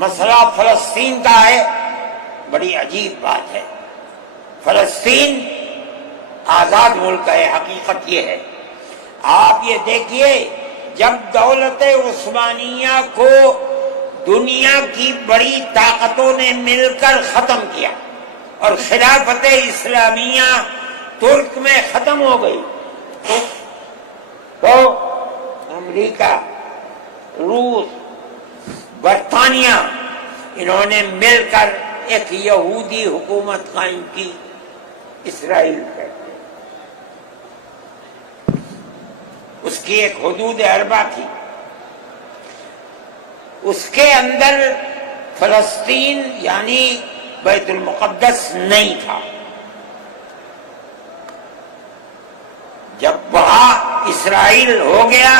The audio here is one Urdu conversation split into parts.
مسئلہ فلسطین کا ہے، بڑی عجیب بات ہے۔ فلسطین آزاد ملک ہے، حقیقت یہ ہے۔ آپ یہ دیکھیے، جب دولت عثمانیہ کو دنیا کی بڑی طاقتوں نے مل کر ختم کیا اور خلافت اسلامیہ ترک میں ختم ہو گئی، تو امریکہ، روس، برطانیہ، انہوں نے مل کر ایک یہودی حکومت قائم کی، اسرائیل ہے۔ اس کی ایک حدود اربع تھی، اس کے اندر فلسطین یعنی بیت المقدس نہیں تھا۔ جب وہاں اسرائیل ہو گیا،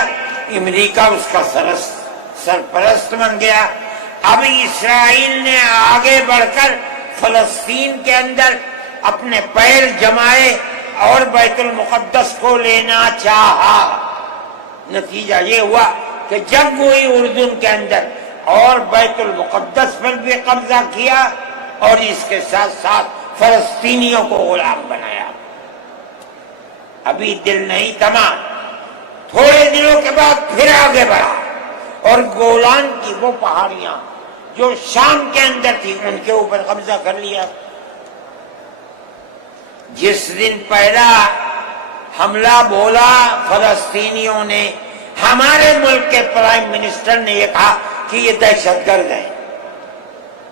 امریکہ اس کا سرپرست بن گیا۔ اب اسرائیل نے آگے بڑھ کر فلسطین کے اندر اپنے پیر جمائے اور بیت المقدس کو لینا چاہا۔ نتیجہ یہ ہوا کہ جنگ ہوئی اردن کے اندر اور بیت المقدس پر بھی قبضہ کیا اور اس کے ساتھ ساتھ فلسطینیوں کو غلام بنایا۔ ابھی دل نہیں تھما، تھوڑے دنوں کے بعد پھر آگے بڑھا اور گولان کی وہ پہاڑیاں جو شام کے اندر تھی ان کے اوپر قبضہ کر لیا۔ جس دن پہلا حملہ بولا فلسطینیوں نے، ہمارے ملک کے پرائم منسٹر نے یہ کہا کہ یہ دہشت گرد ہیں۔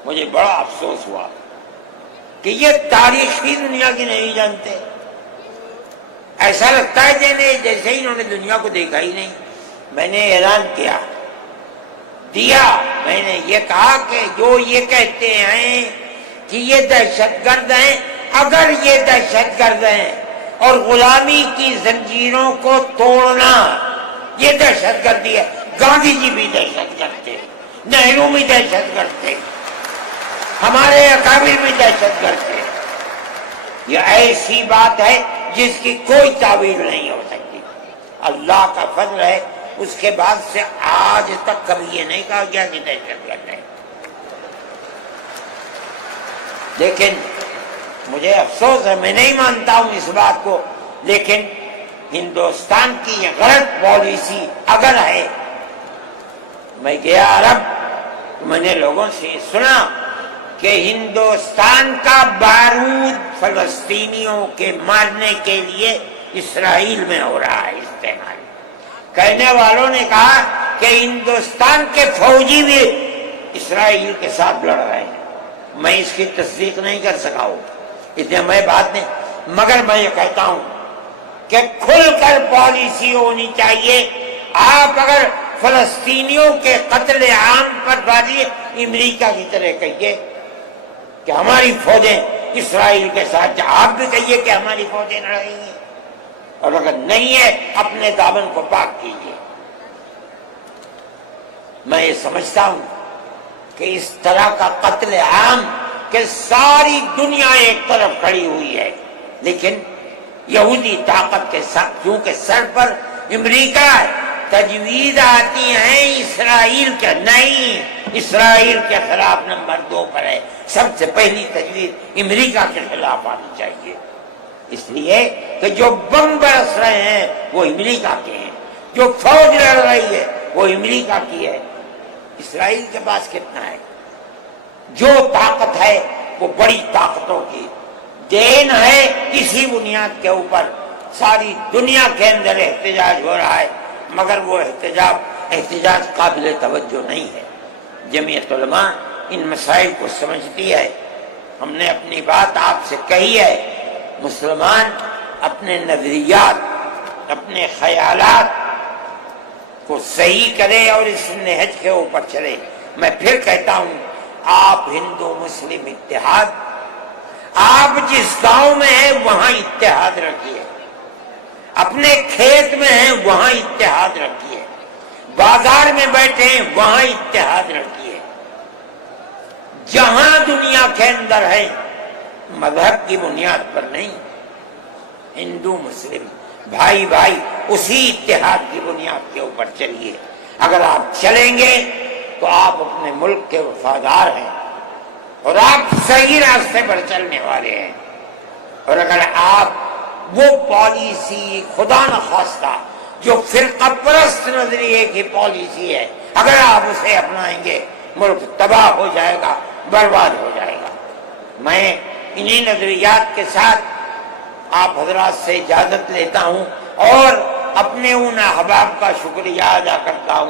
مجھے بڑا افسوس ہوا کہ یہ تاریخ ہی دنیا کی نہیں جانتے۔ ایسا لگتا ہے جیسے ہی انہوں نے دنیا کو دیکھا ہی نہیں۔ میں نے اعلان دیا، میں نے یہ کہا کہ جو یہ کہتے ہیں کہ یہ دہشت گرد ہیں، اگر یہ دہشت گرد ہیں اور غلامی کی زنجیروں کو توڑنا یہ دہشت گردی ہے، گاندھی جی بھی دہشت گرد تھے، نہرو بھی دہشت گرد تھے، ہمارے اکابر بھی دہشت گرد تھے۔ یہ ایسی بات ہے جس کی کوئی تعویل نہیں ہو سکتی۔ اللہ کا فضل ہے، اس کے بعد سے آج تک کبھی یہ نہیں کہا گیا کہ دہشت گرد ہے۔ لیکن مجھے افسوس ہے، میں نہیں مانتا ہوں اس بات کو، لیکن ہندوستان کی یہ غلط پالیسی اگر ہے۔ میں گیا عرب، میں نے لوگوں سے سنا کہ ہندوستان کا بارود فلسطینیوں کے مارنے کے لیے اسرائیل میں ہو رہا ہے استعمال۔ کہنے والوں نے کہا کہ ہندوستان کے فوجی بھی اسرائیل کے ساتھ لڑ رہے ہیں۔ میں اس کی تصدیق نہیں کر سکا ہوں، اتنے میں بات نہیں، مگر میں یہ کہتا ہوں کہ کھل کر پالیسی ہونی چاہیے۔ آپ اگر فلسطینیوں کے قتل عام پر بازی امریکہ کی طرح کہیے کہ ہماری فوجیں اسرائیل کے ساتھ، آپ بھی کہیے کہ ہماری فوجیں لڑ رہی ہیں، اور اگر نہیں ہے اپنے دامن کو پاک کیجیے۔ میں یہ سمجھتا ہوں کہ اس طرح کا قتل عام کہ ساری دنیا ایک طرف کھڑی ہوئی ہے، لیکن یہودی طاقت کے ساتھ کیونکہ سر پر امریکہ ہے، تجویز آتی ہیں اسرائیل کے، نہیں، اسرائیل کے خلاف نمبر 2 پر ہے۔ سب سے پہلی تجویز امریکہ کے خلاف آنی چاہیے، اس لیے کہ جو بم برس رہے ہیں وہ امریکہ کے ہیں، جو فوج لڑ رہی ہے وہ امریکہ کی ہے۔ اسرائیل کے پاس کتنا ہے؟ جو طاقت ہے وہ بڑی طاقتوں کی دین ہے۔ اسی بنیاد کے اوپر ساری دنیا کے اندر احتجاج ہو رہا ہے، مگر وہ احتجاج قابل توجہ نہیں ہے۔ جمعیت علماء ان مسائل کو سمجھتی ہے۔ ہم نے اپنی بات آپ سے کہی ہے، مسلمان اپنے نظریات، اپنے خیالات کو صحیح کرے اور اس نہج کے اوپر چلے۔ میں پھر کہتا ہوں، آپ ہندو مسلم اتحاد، آپ جس گاؤں میں ہیں وہاں اتحاد رکھیے، اپنے کھیت میں ہیں وہاں اتحاد رکھیے، بازار میں بیٹھے ہیں وہاں اتحاد رکھیے۔ جہاں دنیا کے اندر ہے مذہب کی بنیاد پر نہیں، ہندو مسلم بھائی بھائی اسی اتحاد کی بنیاد کے اوپر چلیے۔ اگر آپ چلیں گے تو آپ اپنے ملک کے وفادار ہیں اور آپ صحیح راستے پر چلنے والے ہیں. اور اگر آپ وہ پالیسی خدا نخواستہ جو فرقہ پرست نظریے کی پالیسی ہے اگر آپ اسے اپنائیں گے ملک تباہ ہو جائے گا، برباد ہو جائے گا. میں انہی نظریات کے ساتھ آپ حضرات سے اجازت لیتا ہوں اور اپنے ان احباب کا شکریہ ادا کرتا ہوں